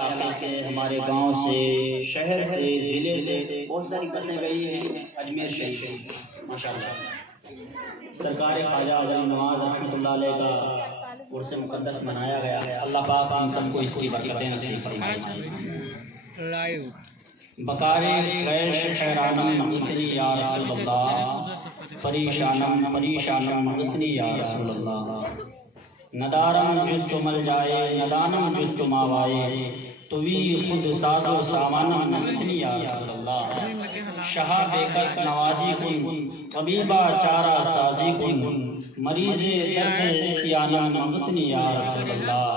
علاقے سے، ہمارے گاؤں سے، شہر سے، ضلع سے بہت ساری بسیں گئی ہیں اجمیر شریف ماشاءاللہ۔ سرکار خواجہ غریب نواز رحمۃ اللہ علیہ کا عرس مقدس منایا گیا ہے۔ اللہ پاک ہم سب کو اس کی برکتیں نصیب فرمائے۔ بکارے خیش حیرانم مغتنی یا رسول اللہ، پریشانم پریشانم مغتنی یا رسول اللہ، ندارم جز تو مل جائے ندانم جز تو ماوائے، توی خود ساز و سامانم مغتنی یا رسول اللہ، شہا بے کس نوازی کن طبیبہ چارہ سازی کن، مریض درد عصیانم مغتنی یا رسول اللہ،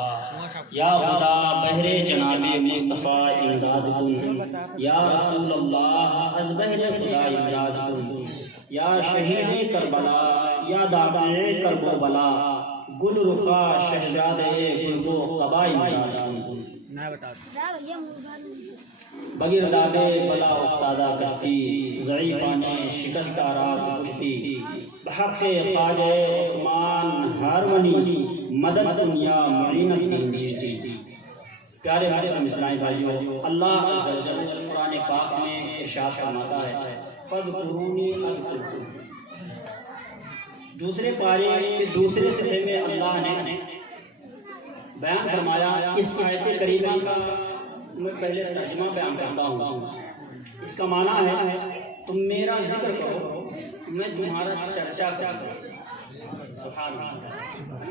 یا خدا بہر جناب مصطفیٰ امداد کن، یا رسول اللہ از بہر خدا امداد کن، یا شہید کربلا یا دافع کرب و بلا، گل رخا شہزاد گل و قبا امداد کن، بغیر داغے بلا افتادہ کشتی، ضعیفان شکستہ رات کشتی، بحق خواجہ عثمان ہارونی مدد دنیا معینت دین چشتی۔ پیارے محترم اسلامی بھائیو، اللہ عز و جل قرآن پاک میں ارشاد فرماتا ہے فاذکرونی اذکرکم۔ دوسرے پارے کے دوسرے صفحے میں اللہ نے بیان فرمایا، اس آیت کریمہ کا میں پہلے ترجمہ بیان کرتا ہوں۔ اس کا معنی ہے تم میرا ذکر کرو میں تمہارا چرچا کروں۔ سبحان اللہ،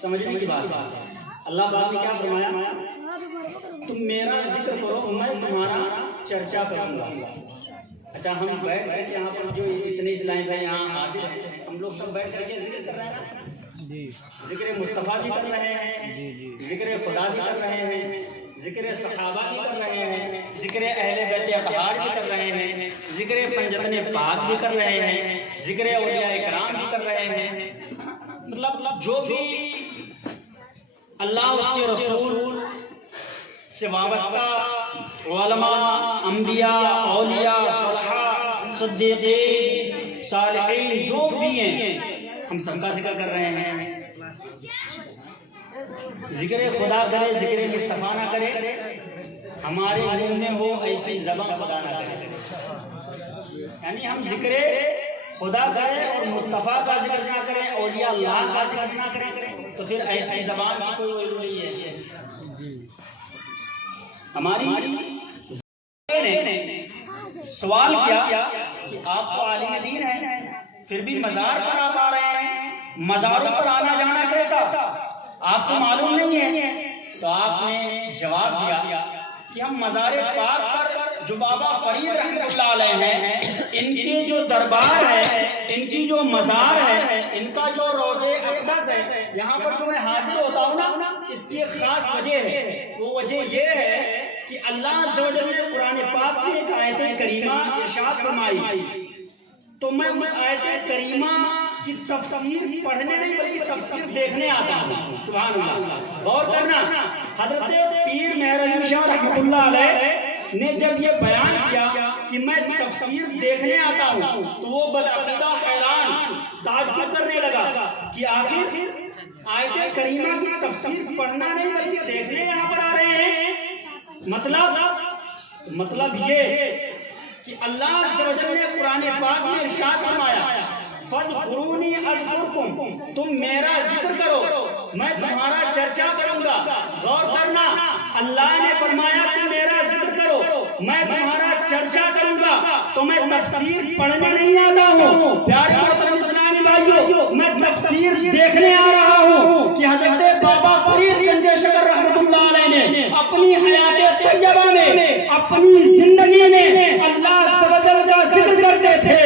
سمجھنے کی بات ہے۔ اللہ پاک نے کیا فرمایا؟ تم میرا ذکر کرو میں تمہارا چرچا کروں گا۔ اچھا، ہم بیٹھ کر کے یہاں پر جو اتنے اسلامی بھائی یہاں حاضر ہیں، ہم لوگ سب بیٹھ کر کے ذکر کر رہے ہیں، ذکر مصطفیٰ بھی کر رہے ہیں، ذکر خدا بھی کر رہے ہیں، ذکر صحابہ بھی کر رہے ہیں، ذکر اہل بیت اطہار بھی کر رہے ہیں، ذکر پنجتن پاک بھی کر رہے ہیں، ذکر اولیاء کرام بھی کر رہے ہیں۔ مطلب جو بھی اللہ اس کے رسول سے وابستہ علماء، انبیاء، اولیاء، صالحاء، صدیقین، صالحین جو بھی ہیں، ہم سب کا ذکر کر رہے ہیں۔ ذکر خدا کرے، ذکر مصطفیٰ نہ کرے، ہمارے منہ میں وہ ایسی زبان خدا نہ کرے، یعنی ہم ذکر خدا کریں اور مصطفیٰ کا ذکر نہ کریں، اولیاء اللہ کا ذکر نہ کریں، تو پھر ایسی زبان کی کوئی ویلو نہیں ہے۔ ہماری نے سوال کیا کہ آپ تو عالم دین ہیں، پھر بھی مزار پر آپ آ رہے ہیں، مزاروں پر آنا جانا کیسا آپ کو معلوم نہیں ہے؟ تو آپ نے جواب دیا کہ ہم مزار پاک پر جو بابا فرید رحمۃ اللہ علیہ ہیں، ان کے جو دربار ہے، ان کی جو مزار ہے، ان کا جو روضہ اقدس ہے، یہاں پر جو میں حاضر ہوتا ہوں نا، اس کی ایک خاص وجہ ہے۔ وہ وجہ یہ ہے کہ اللہ عز و جل نے قرآن پاک میں ایک آیت کریمہ ارشاد فرمائی، تو میں اس آیت کریمہ کی تفسیر پڑھنے نہیں بلکہ تفسیر دیکھنے آتا ہوں۔ سبحان اللہ، غور کرنا۔ حضرت پیر مہر علی شاہ رحمۃ اللہ علیہ نے جب یہ بیان کیا کہ میں تفسیر دیکھنے آتا ہوں، تو وہ بدعقیدہ حیران تعجب کرنے لگا کہ آخر آیت کریمہ کی تفسیر پڑھنا نہیں بلکہ دیکھنے یہاں پر آ رہے ہیں۔ مطلب یہ کہ اللہ عز و جل نے قرآن پاک میں ارشاد فرمایا فاذکرونی اذکرکم، تم میرا ذکر کرو میں تمہارا چرچا کروں گا۔ غور کرنا، اللہ نے فرمایا تم میرا ذکر کرو میں تمہارا چرچا کروں گا، تو میں تفسیر پڑھنے نہیں آتا ہوں۔ پیارے محترم اسلامی بھائیو، میں تفسیر دیکھنے آ رہا ہوں کہ حضرت بابا فرید گنج شکر رحمۃ اللہ علیہ نے اپنی حیات طیبہ میں، اپنی زندگی میں اللہ عز و جل کا ذکر کرتے تھے،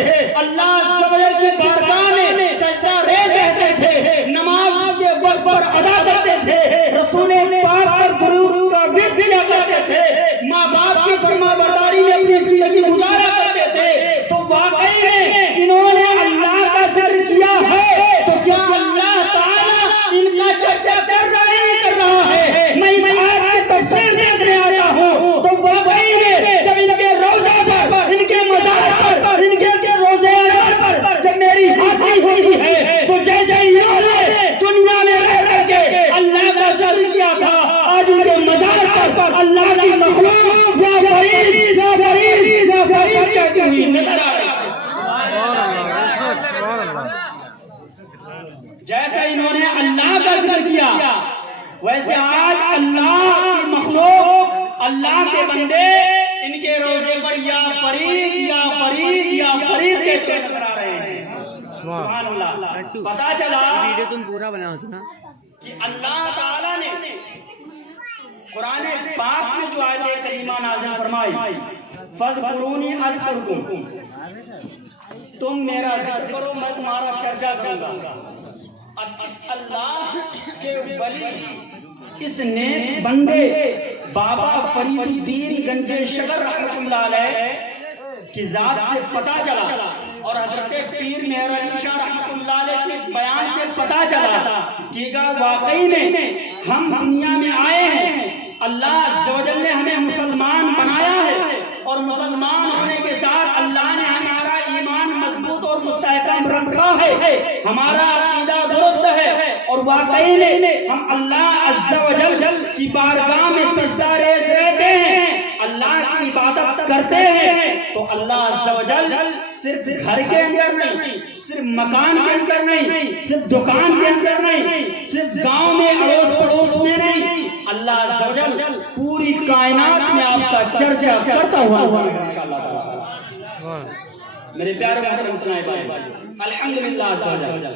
اللہ عز و جل کی بارگاہ میں سجدہ ریز رہتے تھے، نماز کے وقت پر ادا کرتے تھے، رسول پاک پر درود کا ورد کیا کرتے تھے، ماں باپ کی فرما برداری میں اپنی زندگی گزارا کرتے تھے۔ تو واقعی میں انہوں نے اللہ کا ذکر کیا ہے، تو کیا اللہ تعالیٰ ان کا چرچا کر رہا ہے نہیں کر رہا ہے؟ میں اس آیت کی تفسیر دیکھنے آیا ہوں، تو واقعی میں جب ان کے روضہ پر، ان کے مزار پر، ان کے روضے پر اللہ کی مخلوق یا فرید یا فرید یا فرید کہتی ہوئی نظر آ رہی ہے۔ جیسے انہوں نے اللہ کا ذکر کیا ویسے آج اللہ کی مخلوق اللہ کے بندے ان کے روزے پر یا فرید یا فرید یا فرید کہتے ہوئے نظر آ رہے ہیں۔ سبحان اللہ۔ پتا چلا ویڈیو تم پورا بنا ہوتا کہ اللہ تعالیٰ نے قرآن پاک میں جو آیت کریمہ نازل فرمائی فَاذْكُرُونِي أَذْكُرْكُمْ، تم میرا ذکر کرو میں تمہارا چرچا کروں گا۔ اب اس اللہ کے ولی اس نیک بندے بابا فرید الدین گنج شکر رحمۃ اللہ علیہ کی ذات سے پتہ چلا اور حضرت پیر مہر علی شاہ رحمۃ اللہ علیہ کے اس بیان سے پتہ چلا کہ واقعی میں ہم دنیا میں آئے ہیں، اللہ عز و جل نے ہمیں مسلمان بنایا ہے اور مسلمان ہونے کے ساتھ اللہ نے ہمارا ایمان مضبوط اور مستحکم رکھا ہے، ہمارا عقیدہ درست ہے اور واقعی میں ہم اللہ عز و جل کی بارگاہ میں سجدہ ریز رہتے ہیں، اللہ کی عبادت کرتے ہیں، تو اللہ عز و جل صرف گھر کے اندر نہیں، صرف مکان کے اندر نہیں، صرف دکان کے اندر نہیں، صرف گاؤں میں اڑوس پڑوس میں نہیں، اللہ عز و جل پوری کائنات میں آپ کا چرچا کرتا ہوا انشاءاللہ تعالی۔ میرے پیارے محترم سنائے بھائی، الحمدللہ عز و جل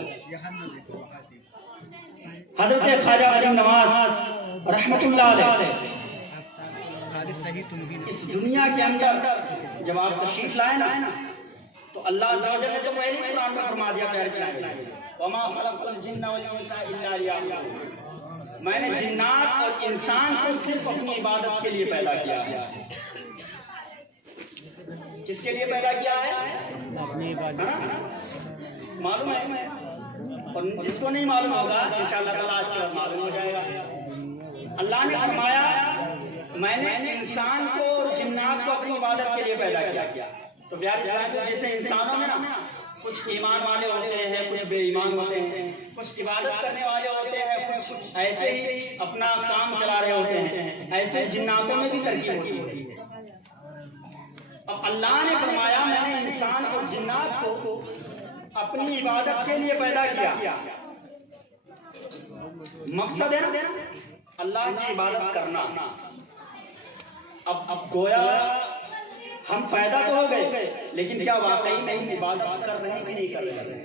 حضرت خواجہ فرید نواز رحمت اللہ علیہ اس دنیا کے اندر جب آپ تشریف لائے نا تو اللہ عز و جل نے تو پہلے قرآن میں فرما دیا پیارے اسلامی بھائی وَمَا خَلَقْتُ الْجِنَّ وَالْإِنسَ إِلَّا لِيَعْبُدُونِ، میں نے جنات اور انسان کو صرف اپنی عبادت کے لیے پیدا کیا ہے۔ کس کے لیے پیدا کیا ہے؟ اپنی عبادت۔ معلوم ہے اور جس کو نہیں معلوم ہوگا انشاءاللہ تعالیٰ آج کے بعد معلوم ہو جائے گا۔ اللہ نے فرمایا میں نے انسان کو اور جنات کو اپنی عبادت کے لیے پیدا کیا۔ تو پیارے اسلام کو جیسے انسانوں میں نا کچھ ایمان والے ہوتے ہیں، کچھ بے ایمان ہوتے ہیں، کچھ عبادت کرنے والے ہوتے ہیں، کچھ ایسے ہی اپنا کام چلا رہے ہوتے ہیں، ایسے جناتوں میں بھی ترکیب ہوتی ہے۔ اب اللہ نے فرمایا میں نے انسان اور جنات کو اپنی عبادت کے لیے پیدا کیا۔ مقصد ہے نا اللہ کی عبادت کرنا۔ اب گویا ہم پیدا تو ہو گئے لیکن کیا واقعی میں عبادت کر رہے ہیں کہ نہیں کر رہے؟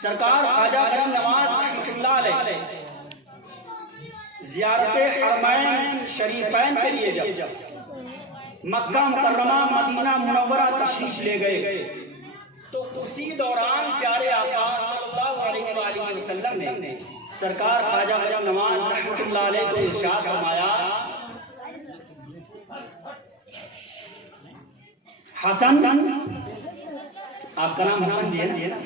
سرکار خواجہ فرید نواز رحمۃ اللہ علیہ زیارت حرمین شریفین کے لیے جب مکہ مکرمہ مدینہ منورہ تشریف لے گئے تو اسی دوران پیارے آقا صلی اللہ علیہ وآلہ وسلم نے سرکار خواجہ فرید نواز رحمۃ اللہ علیہ کو ارشاد فرمایا حسن، آپ کا نام حسن بھی ہے نا،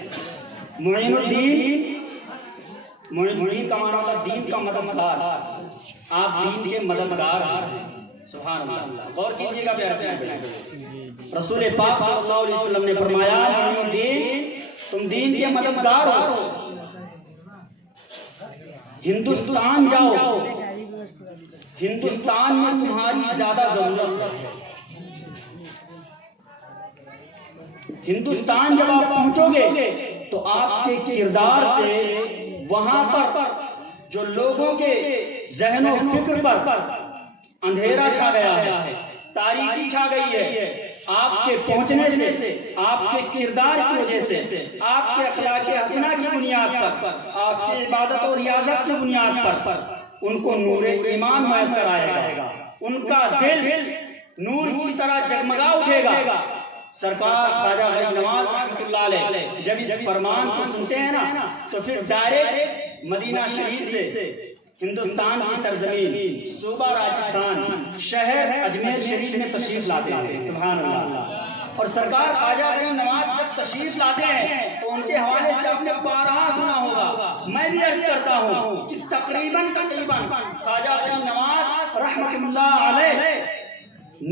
معین الدین، معین الدین کا معنی ہوتا ہے دین کا مددگار، آپ دین کے مددگار ہیں۔ سبحان اللہ، غور کیجئے گا پیارے سے، رسول پاک صلی اللہ علیہ وسلم نے فرمایا معین الدین تم دین کے مددگار ہو، ہندوستان جاؤ، ہندوستان میں تمہاری زیادہ ضرورت ہے۔ ہندوستان جب آپ پہنچو گے تو آپ کے کردار سے وہاں پر جو لوگوں کے ذہن و فکر پر اندھیرا چھا گیا ہے، تاریکی چھا گئی ہے، آپ کے پہنچنے سے، آپ کے کردار کی وجہ سے، آپ کے اخلاق حسنہ کی بنیاد پر، آپ کی عبادت اور ریاضت کی بنیاد پر ان کو نور ایمان میسر آئے گا، ان کا دل نور کی طرح جگمگا اٹھے گا۔ سرکار خواجہ فرید نواز رحمۃ اللہ علیہ جب اس فرمان کو سنتے ہیں نا تو پھر ڈائریکٹ مدینہ شریف سے ہندوستان کی سرزمین صوبہ راجستھان شہر اجمیر شریف میں تشریف لاتے ہیں۔ سبحان اللہ۔ اور سرکار خواجہ فرید نواز جب تشریف لاتے ہیں تو ان کے حوالے سے آپ نے بارہا سنا ہوگا، میں بھی عرض کرتا ہوں کہ تقریباً خواجہ فرید نواز رحمۃ اللہ علیہ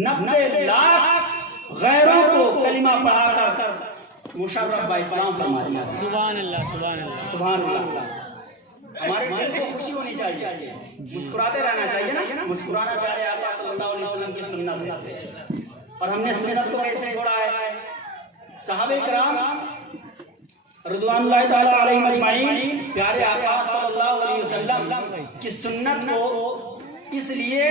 90 لاکھ غیروں کو کلمہ پڑھا کر مشرف با اسلام فرمایا۔ سبحان اللہ، سبحان اللہ، سبحان اللہ۔ ہمارے دل کو خوشی ہونی چاہیے، مسکراتے رہنا چاہیے نا، مسکرانا پیارے آقا صلی اللہ علیہ وسلم کی سنت ہے، اور ہم نے سنت کو کیسے چھوڑا ہے؟ صحابہ کرام رضوان اللہ تعالی علیہم اجمعین پیارے آقا صلی اللہ علیہ وسلم کی سنت کو اس لیے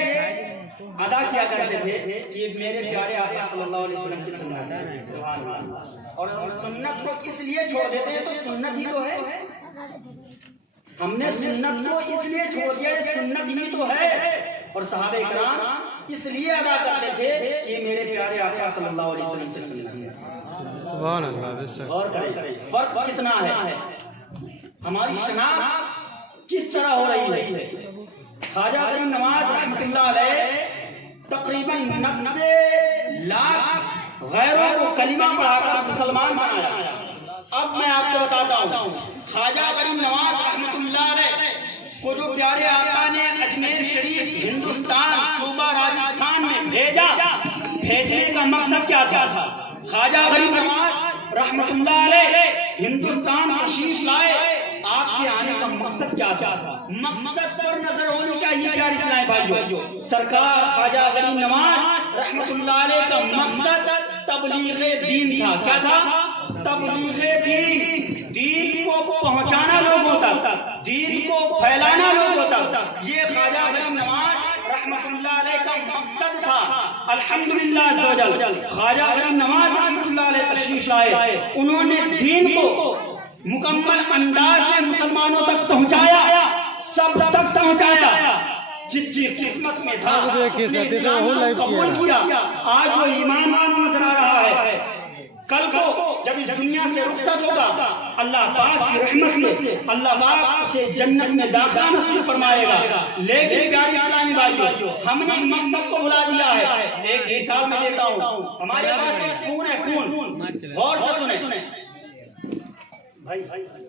ادا کیا کرتے تھے کہ میرے پیارے آقا صلی اللہ علیہ وسلم کی سنت ہے، سبحان اللہ، اور سنت کو اس لیے چھوڑ دیتے ہیں تو سنت ہی تو ہے، ہم نے سنت کو اس لیے چھوڑ دیا ہے، سنت ہی تو ہے، اور صحابہ کرام اس لیے ادا کرتے تھے کہ میرے پیارے آقا صلی اللہ علیہ وسلم کی سنت ہے، سبحان اللہ۔ اور کریں فرق کتنا ہے، ہماری شناخت کس طرح ہو رہی ہے۔ خواجہ غریب نواز رحمۃ اللہ علیہ تقریباً 90 لاکھ غیروں کو کلمہ پڑھا کر مسلمان بنایا۔ اب میں آپ کو بتاتا ہوں، خواجہ غریب نواز رحمۃ اللہ علیہ کو جو پیارے آقا نے اجمیر شریف ہندوستان صوبہ راجستھان میں بھیجا، بھیجنے کا مقصد کیا تھا؟ خواجہ غریب نواز رحمۃ اللہ علیہ ہندوستان تشریف لائے، آپ کے آنے کا مقصد کیا تھا؟ مقصد پر نظر ہونی چاہیے پیارے اسلامی بھائیوں۔ سرکار خواجہ غریب نواز رحمۃ اللہ علیہ کا مقصد تبلیغ دین تھا۔ کیا تھا؟ تبلیغ دین، دین کو پہنچانا لوگوں تک، دین کو پھیلانا لوگوں تک، یہ خواجہ غریب نواز رحمۃ اللہ علیہ کا مقصد تھا۔ الحمدللہ خواجہ غریب نواز رحمۃ اللہ علیہ تشریف لائے، انہوں نے دین کو مکمل انداز میں مسلمانوں تک پہنچایا، سب تک پہنچایا، جس کی قسمت میں تھا اس نے اسلام کو قبول کیا، آج وہ ایمان نظر آ رہا ہے۔ کل کو جب اس دنیا سے رخصت ہوگا، اللہ پاک کی رحمت سے اللہ پاک اسے جنت میں داخلہ نصیب فرمائے گا۔ لیکن پیارے اسلامی بھائیوں، ہم نے مقصد کو بھلا دیا ہے۔ ایک مثال میں دیتا ہوں، ہمارے پاس ایک فون ہے، فون، غور سے سنیں بھائی،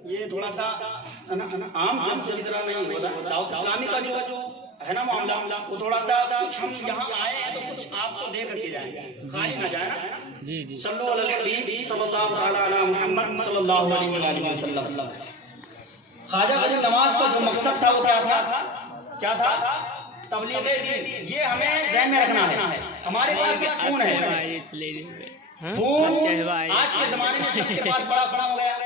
یہ تھوڑا سا عام جنسوں کی طرح نہیں ہوتا، دعوت اسلامی کا جو ہے نا معاملہ، وہ تھوڑا سا کچھ ہم یہاں آئے ہیں تو کچھ آپ کو دے کر کے جائیں، خالی نہ جائیں نا۔ جی صلو علی الحبیب صلی اللہ تعالی علی محمد صلی اللہ علیہ وسلم۔ خواجہ غریب نواز کا جو مقصد تھا وہ کیا تھا؟ تبلیغ دین۔ یہ ہمیں ذہن میں رکھنا ہے۔ ہمارے پاس ایک فون ہے، فون آج کے زمانے میں سب کے پاس بڑا فون ہو گیا،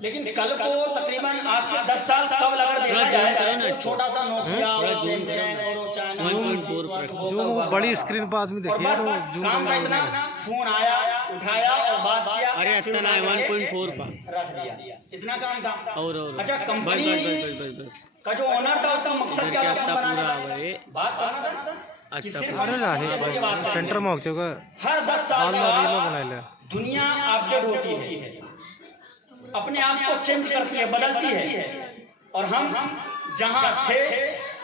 لیکن کل کو تقریباً آج سے 10 سال قبل اگر دیکھا جائے تو چھوٹا سا نوکیا اور سیمسنگ اور چائنا 1.4 جو بڑی اسکرین پر آدمی دیکھے تو کام کا اتنا فون آیا، اٹھایا اور بات کیا، ارے اتنا 1.4 پر رکھ دیا، اتنا کام تھا۔ اور اچھا کمپنی کا جو اونر تھا اس کا مقصد کیا تھا؟ بات کرنا تھا سینٹر میں ہر 10 سال دنیا اپڈیٹ ہوتی ہے، اپنے آپ کو چینج کرتی ہے، بدلتی ہے، اور ہم جہاں تھے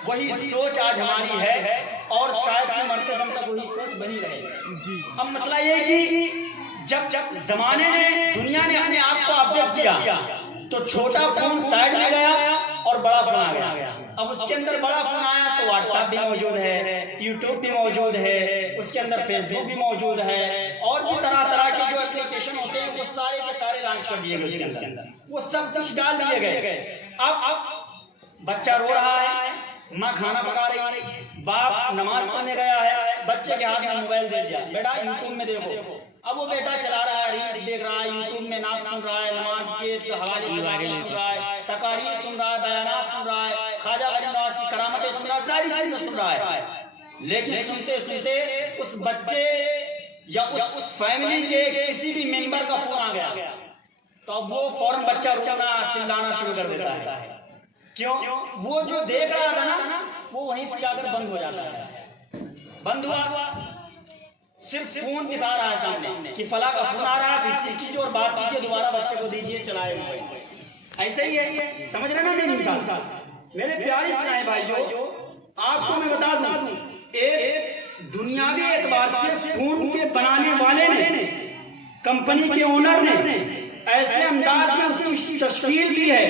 وہی سوچ آج ہماری ہے، اور شاید کہ مرتے دم تک وہی سوچ بنی رہے گی۔ اب مسئلہ یہ کہ جب زمانے نے، دنیا نے اپنے آپ کو اپڈیٹ کیا تو چھوٹا فون سائڈ میں گیا اور بڑا فون آ گیا۔ اب اس کے اندر بڑا فون آیا تو واٹس ایپ بھی موجود ہے، یوٹیوب بھی موجود ہے، اس کے اندر فیس بک بھی موجود ہے، اور بھی طرح طرح کے جو اپلیکیشن ہوتے ہیں وہ سارے کے سارے لانچ کر دیے گئے، اس کے اندر وہ سب کچھ ڈال دیے گئے۔ اب بچہ رو رہا ہے، ماں کھانا پکا رہی ہے، باپ نماز پڑھنے گیا ہے، بچے کے ہاتھ میں موبائل دے دیا، بیٹا یوٹیوب میں دیکھو۔ اب وہ بیٹا چلا رہا ہے، ریلز دیکھ رہا ہے، یوٹیوب میں نعت سن رہا ہے، نماز کے حوالے سے سن رہا ہے، تقاریر سن رہا ہے، بیانات سن رہا ہے، خواجہ غریب نواز کی کرامتیں سن رہا ہے، ساری چیزیں سن رہا ہے۔ لیکن سنتے سنتے اس بچے یا اس فیملی کے کسی بھی ممبر کا فون آ گیا تو اب وہ فوراً بچہ رونا چلانا شروع کر دیتا ہے۔ کیوں؟ وہ جو دیکھ رہا تھا نا وہ وہیں سے جا کر بند ہو جاتا ہے۔ بند ہوا، صرف فون دکھا رہا ہے سامنے کہ فلاں کا فون آ رہا ہے، ریسیو کیجیے اور بات کیجیے، دوبارہ بچے کو دیجیے، چلائے ہوئے۔ ایسے ہی ہے، سمجھ رہے نا میری مثال؟ میرے پیارے اسلامی بھائیوں، آپ کو میں بتا دوں، ایک دنیاوی اعتبار سے فون کے بنانے والے نے، کمپنی کے اونر نے ایسے انداز میں اس کی تشکیل دی ہے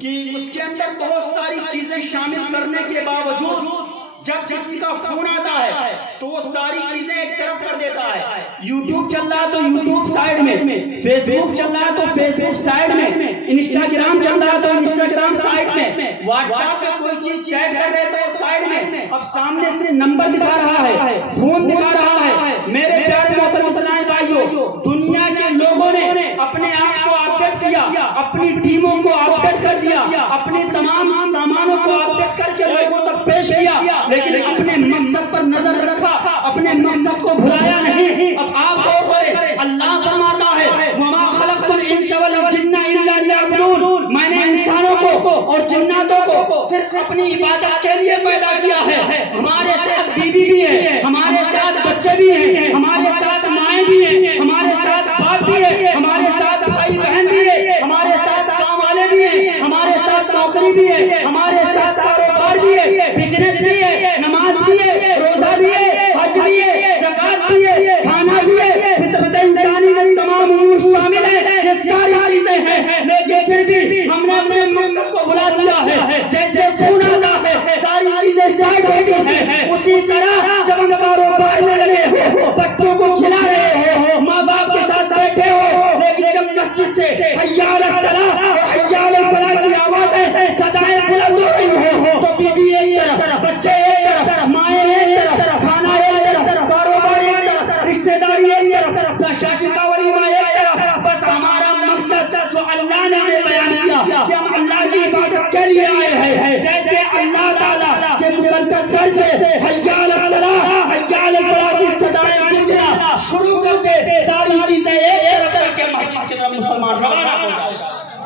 کہ اس کے اندر بہت ساری چیزیں شامل کرنے کے باوجود جب کسی کا فون آتا ہے تو وہ ساری چیزیں ایک طرف کر دیتا ہے۔ یوٹیوب چل رہا ہے تو یوٹیوب سائڈ میں، فیس بک چل رہا ہے تو فیس بک سائڈ میں، انسٹاگرام چل رہا تو انسٹاگرام سائڈ میں، واٹس ایپ پہ کوئی چیز چیٹ کر رہے تو سائڈ میں، اب سامنے سے نمبر دکھا رہا ہے، فون دکھا رہا ہے۔ میرے پیارے محترم اسلامی بھائیو، دنیا کے لوگوں نے اپنے آپ کو اپڈیٹ کیا، اپنی ٹیموں کو اپڈیٹ کر دیا، اپنے تمام سامانوں کو اپڈیٹ کر کے لوگوں تک پیش کیا، لیکن اپنے مقصد پر نظر رکھا، اپنے مقصد کو بھلایا نہیں۔ اب آپ غور کریں، اللہ فرماتا ہے وَمَا خَلَقْتُ الْإِنسَ وَالْجِنَّ إِلَّا لِيَعْبُدُونِ، میں نے انسانوں کو اور جناتوں کو صرف اپنی عبادت کے لیے پیدا کیا ہے۔ ہمارے ساتھ بیوی بھی ہے، ہمارے ساتھ بچے بھی ہیں، ہمارے ساتھ مائیں بھی ہیں، ہمارے ساتھ باپ بھی ہے، ہمارے ساتھ بھائی بہن بھی ہے، ہمارے ساتھ کام والے بھی ہیں، ہمارے ساتھ نوکری بھی ہے، ہمارے ساتھ کاروبار بھی ہے، بزنس بھی ہے، نماز بھی ہے، روزہ بھی ہے، حج بھی ہے، زکات بھی ہے، کھانا بھی ہے، فطرت انسانی میں تمام امور شامل ہیں، یہ ساری چیزیں ہیں، لیکن پھر بھی ہم نے اپنے مقصد کو بھلا دیا ہے۔ جیسے خون آتا ہے ساری چیزیں سائڈ ہوتی ہیں، اسی طرح جب ہم کاروبار میں لگے ہو، بچوں کو کھلا رہے ہو، ماں باپ کے ساتھ بیٹھے ہو، لیکن جب مسجد سے حی علی الصلاۃ حی علی الفلاح کی آوازیں صدائیں بلند ہو رہی ہو تو بیوی ایک طرف، بچے ایک طرف، مائیں ایک طرف، کھانا ایک طرف، کاروبار ایک طرف، رشتہ داری ایک طرف، شادی کا ولیمہ ایک طرف، بس ہمارا مقصد جو اللہ نے ہمیں بیان کیا کہ ہم اللہ کی عبادت کے لیے آئے ہیں، جیسے اللہ تعالیٰ کے مقدس گھر سے حی علی الصلاۃ حی علی الفلاح کی صدائیں گونجنا شروع کر کے ساری چیزیں ایک طرف کر کے مسجد کی طرف مسلمان روانہ ہو جائے۔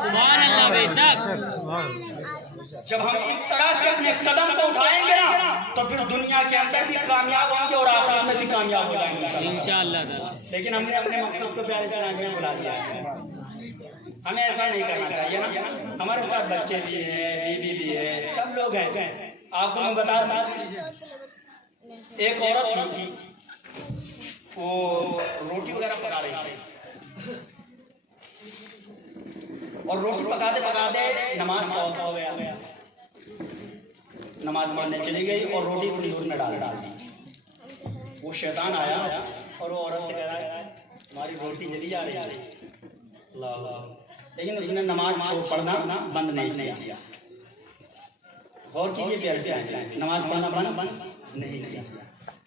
سبحان اللہ بے شک۔ جب ہم اس طرح سے اپنے قدم کو اٹھائیں گے نا تو پھر دنیا کے اندر بھی کامیاب ہوں گے اور آخرت میں بھی کامیاب ہو جائیں گے انشاءاللہ۔ لیکن ہم نے اپنے مقصد کو پیارے اسلام میں بلا دیا ہے۔ ہمیں ایسا نہیں کرنا چاہیے نا، ہمارے ساتھ بچے بھی ہیں، بیوی بھی ہے، سب لوگ ہیں۔ آپ کو میں بتا دوں، ایک عورت تھی، وہ روٹی وغیرہ پکا رہی تھی اور روٹی پکاتے پکاتے نماز کا وقت ہو گیا، نماز پڑھنے چلی گئی اور روٹی تندور میں ڈال دی۔ وہ شیطان آیا اور وہ عورت سے کہہ رہا ہے ہماری روٹی جلی جا رہی ہے، اللہ اللہ، لیکن اس نے نماز پڑھنا بند نہیں کیا۔ غور کیجیے پیارے سے، نماز پڑھنا بند نہیں کیا۔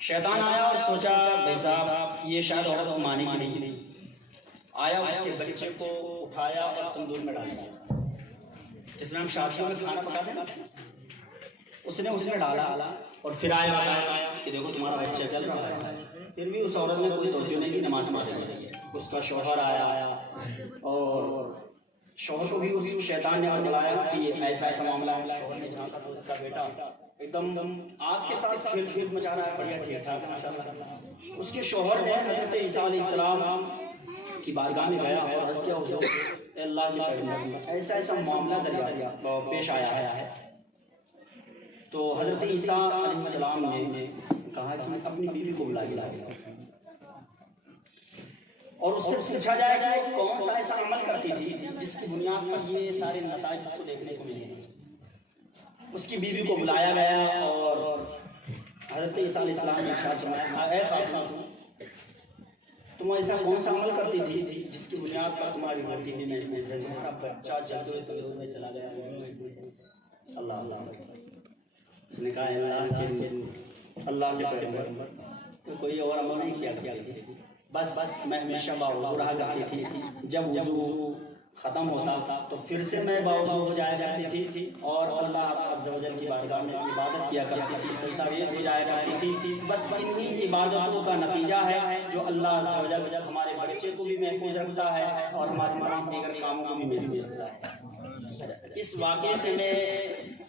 شیطان آیا اور سوچا بھائی صاحب یہ شاید عورت کو مانے کی نہیں، آیا اس کے بچے کو اٹھایا اور تندور میں ڈال دیا، جس میں ہم شادیوں میں کھانا پکاتے ہیں، اس نے ڈالا اور پھر آیا بتایا کہ دیکھو تمہارا بچہ چل رہا ہے۔ پھر بھی اس عورت نے کوئی توجہ نہیں کی، نماز پڑھ رہی ہے۔ اس کا شوہر آیا اور شوہر کو بھی اس شیطان نے بتلایا کہ یہ ایسا معاملہ ہے۔ شوہر نے جہاں تو اس کا بیٹا ایک دم آگ کے ساتھ کھیل مچا رہا ہے، بڑھیا ٹھیک ٹھاک ہے ماشاءاللہ۔ اس کے شوہر نے حضرت عیسیٰ علیہ السلام کی بارگاہ میں گیا اور عرض کیا حضور اللہ کے پیغمبر ایسا معاملہ دریا پیش آیا ہے۔ تو حضرت عیسیٰ علیہ السلام نے کہا کہ اپنی بیوی کو بلا کے اور اس سے پوچھا جائے کہ کون سا ایسا عمل کرتی تھی جس کی بنیاد پر یہ سارے نتائج اس کو دیکھنے کو ملے۔ اس کی بیوی کو بلایا گیا اور حضرت عیسیٰ علیہ السلام نے ارشاد فرمایا اے خاتون تم ایسا کون سا عمل کرتی تھی جس کی بنیاد پر تمہاری بیوی میں تمہارا بچہ جلتے ہوئے تندور میں چلا گیا۔ اللہ اللہ، اس نے کہا اللہ کے پیغمبر کوئی اور عمل نہیں کیا تھی، بس میں ہمیشہ باوضو رہا کرتی تھی، جب وضو ختم ہوتا تو پھر سے میں باوضو ہو جایا کرتی تھی اور اللہ عز و جل کی بارگاہ میں عبادت کیا کرتی تھی، سجدہ ریز ہو جایا کرتی تھی۔ بس انہی عبادتوں کا نتیجہ ہے جو اللہ عز و جل ہمارے بچے کو بھی محفوظ رکھتا ہے اور ہمارے تمام دیگر کاموں کو بھی محفوظ رکھتا ہے۔ اس واقعے سے میں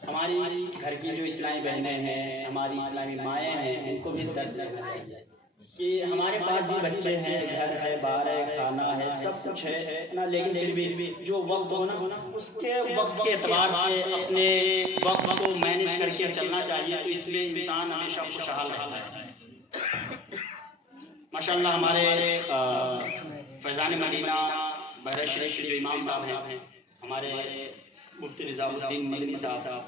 ہماری گھر کی جو اسلامی بہنیں ہیں، ہماری اسلامی مائیں ہیں، ان کو بھی درس لینا چاہیے کہ ہمارے پاس بھی بچے ہیں، گھر ہے، باہر ہے، کھانا ہے، سب کچھ ہے نا، لیکن پھر بھی جو وقت ہو نا اس کے وقت کے اعتبار سے اپنے وقت کو مینیج کر کے چلنا چاہیے، تو اس میں انسان ہمیشہ خوشحال رہتا ہے۔ ماشاءاللہ ہمارے فیضان مدینہ بحر شریف کے جو امام صاحب ہیں، ہمارے مفتی نظام الدین مدنی صاحب،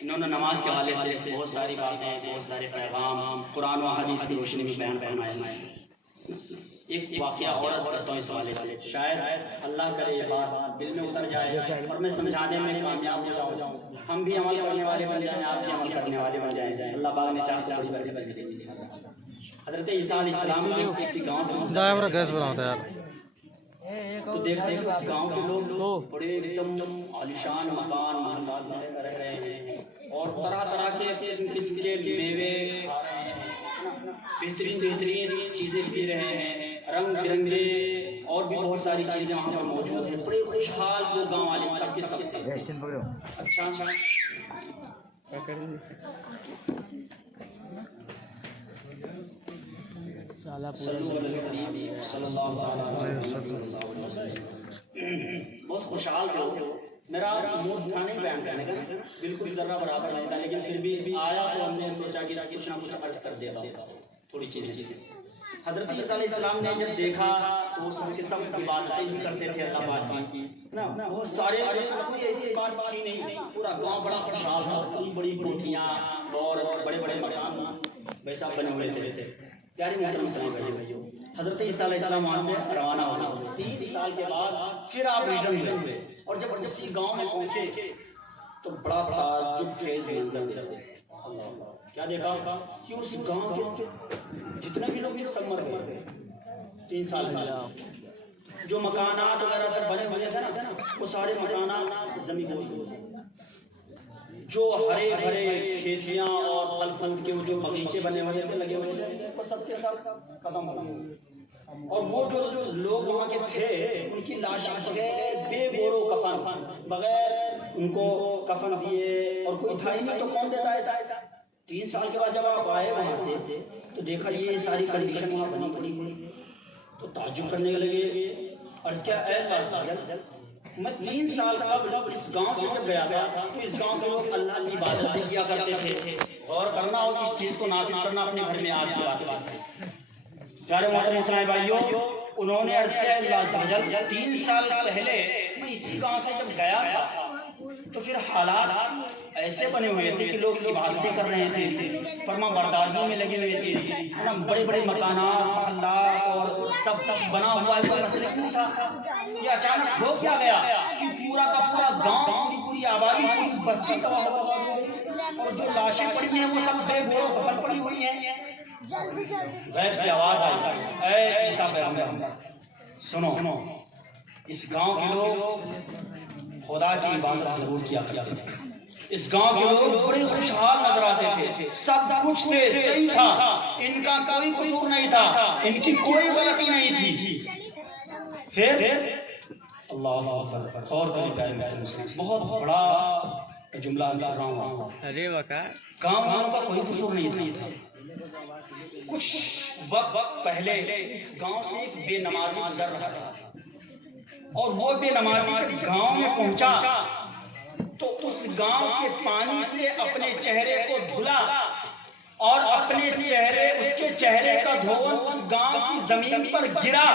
انہوں نے نماز کے حوالے سے بہت ساری باتیں، بہت سارے پیغام قرآن و حدیث کی روشنی میں بیان فرمائے ہیں۔ ایک واقعہ اور عرض کرتا ہوں اس حوالے سے، شاید اللہ کرے یہ بات دل میں اتر جائے اور میں سمجھانے میں کامیاب ہو جاؤں، ہم بھی عمل کرنے والے بن جائیں، آپ بھی عمل کرنے والے بن جائیں، اللہ پاک نے چاہا تو بڑی برکت دے گی انشاءاللہ۔ حضرت عیسیٰ علیہ السلام نے کسی گاؤں سے دائیں میرا گیس بناتا ہے یار۔ تو دیکھتے ہیں اس گاؤں کے لوگ بڑے ایک دم عالیشان مکان محلات میں رہ رہے ہیں اور طرح طرح کے قسم قسم کے میوے کھا رہے ہیں، بہترین بہترین چیزیں پی رہے ہیں، رنگ برنگے اور بھی بہت ساری چیزیں وہاں پر موجود ہیں، بڑے خوشحال وہ گاؤں والے سب کے سب تھے۔ اچھا بہت خوشحال تھے، میرا موڈ تھا نہیں بیان کرنے کا، بالکل ذرہ برابر نہیں تھا، لیکن پھر بھی آیا تو ہم نے سوچا کہ کچھ نہ کچھ عرض کر دیتا تھوڑی چیزیں۔ حضرت عیسیٰ علیہ السلام نے جب دیکھا تو وہ سب کے سب عبادتیں بھی کرتے تھے اللہ پاک کی، وہ سارے کوئی ایسی بات تھی نہیں، پورا گاؤں بڑا خوشحال تھا، بڑی بڑی کوٹھیاں اور بڑے بڑے مکان ویسا بنے ہوئے تھے۔ پیارے محترم بھائیو، حضرت عیسیٰ علیہ السلام وہاں سے روانہ ہو گئے، 3 سال کے بعد پھر آپ ریٹرن ہوئے اور جب اسی گاؤں میں پہنچے تو بڑا تعجب خیز منظر دیکھا۔ کیا دیکھا کہ اس گاؤں کے جتنے بھی لوگ سب مر گئے 3 سال میں، جو مکانات وغیرہ سب بنے ہوئے تھے نا وہ سارے مکانات زمین ہو گئے، جو ہرے بھرے کھیتیاں اور پھل پھول کے جو باغیچے بنے ہوئے تھے لگے ہوئے تھے وہ سب کے سب ختم ہو گئے، اور وہ جو لوگ وہاں کے تھے ان کی لاشیں بغیر بے گور و کفن، بغیر ان کو کفن دیے، اور کوئی تھا ہی نہیں تو کون دیتا ایسا۔ 3 سال کے بعد جب آپ آئے وہاں سے تو دیکھا یہ ساری کنڈیشن وہاں بنی ہوئی، تو تعجب کرنے لگے، عرض کیا اے اللہ ساجد، میں 3 سال قبل اس گاؤں سے جب گیا تھا تو اس گاؤں کے لوگ اللہ کی عبادت کیا کرتے تھے، غور کرنا اور اس چیز کو نافذ کرنا اپنے گھر میں آج کی بات سے۔ پیارے محترم اسلامی بھائیوں، انہوں نے عرض کیا اللہ ساجد 3 سال پہلے میں اسی گاؤں سے جب گیا تھا تو پھر حالات ایسے بنے ہوئے تھے کہ لوگ عبادتیں کر رہے تھے، فرما برداری میں لگے ہوئے تھے، بڑے بڑے مکانات محلات اور سب بنا ہوا ہے، کوئی مسئلہ نہیں تھا۔ یہ اچانک ہو کیا گیا کہ پورا کا پورا گاؤں، پوری آبادی، پوری بستی تباہ ہو گئی، اور جو لاشیں پڑی ہیں وہ سب بے گور و کفن پڑی ہوئی ہیں۔ غیب سے آواز آئی، اے عیسیٰ پیغمبر سنو، اس گاؤں کے لوگ خدا کی عبادت ضرور کیا کرتے تھے، اس گاؤں کے لوگ بڑے خوشحال نظر آتے تھے، سب کچھ تھے، صحیح تھا، ان کا کوئی قصور نہیں تھا، ان کی کوئی غلطی نہیں تھی۔ پھر اللہ اکبر، غور کریں، بہت بڑا جملہ کر رہا ہوں، ارے وقار گاؤں والوں کا کوئی قصور نہیں تھا۔ کچھ وقت پہلے اس گاؤں سے ایک بے نمازی گزر رہا تھا، اور وہ بے نمازی جب گاؤں میں پہنچا تو اس گاؤں کے پانی سے اپنے چہرے کو دھلا، اور اپنے چہرے، اس کے چہرے کا دھون اس گاؤں کی زمین پر گرا،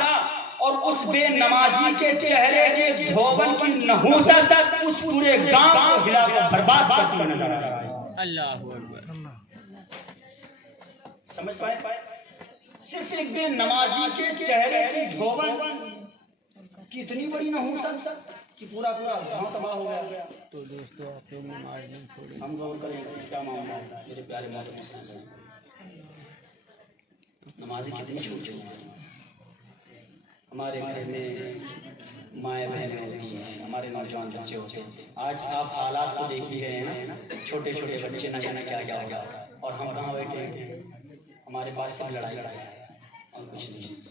اور اس بے نمازی کے چہرے کے دھون کی نحوست اس پورے گاؤں کو ہلا کر برباد کرتی نظر آ رہا ہے۔ اللہ اکبر، سمجھ پائے؟ صرف ایک بے نمازی کے چہرے کی دھون کتنی بڑی نحوست کہ پورا گاؤں تباہ ہو گیا۔ تو دوستو آپ لوگ نماز نہیں چھوڑیں، ہم غور کریں کیا معاملہ ہے میرے پیارے محترم، نمازیں کتنی چھوٹ گئی ہیں۔ ہمارے گھر میں مائیں بہنیں ہوتی ہیں، ہمارے نوجوان بچے ہوتے ہیں، آج آپ حالات کو دیکھ ہی رہے ہیں نا، چھوٹے چھوٹے بچے نہ جانے کیا کیا ہوگا، اور ہم کہاں بیٹھے ہیں، ہمارے پاس سب لڑائی ہے اور کچھ نہیں۔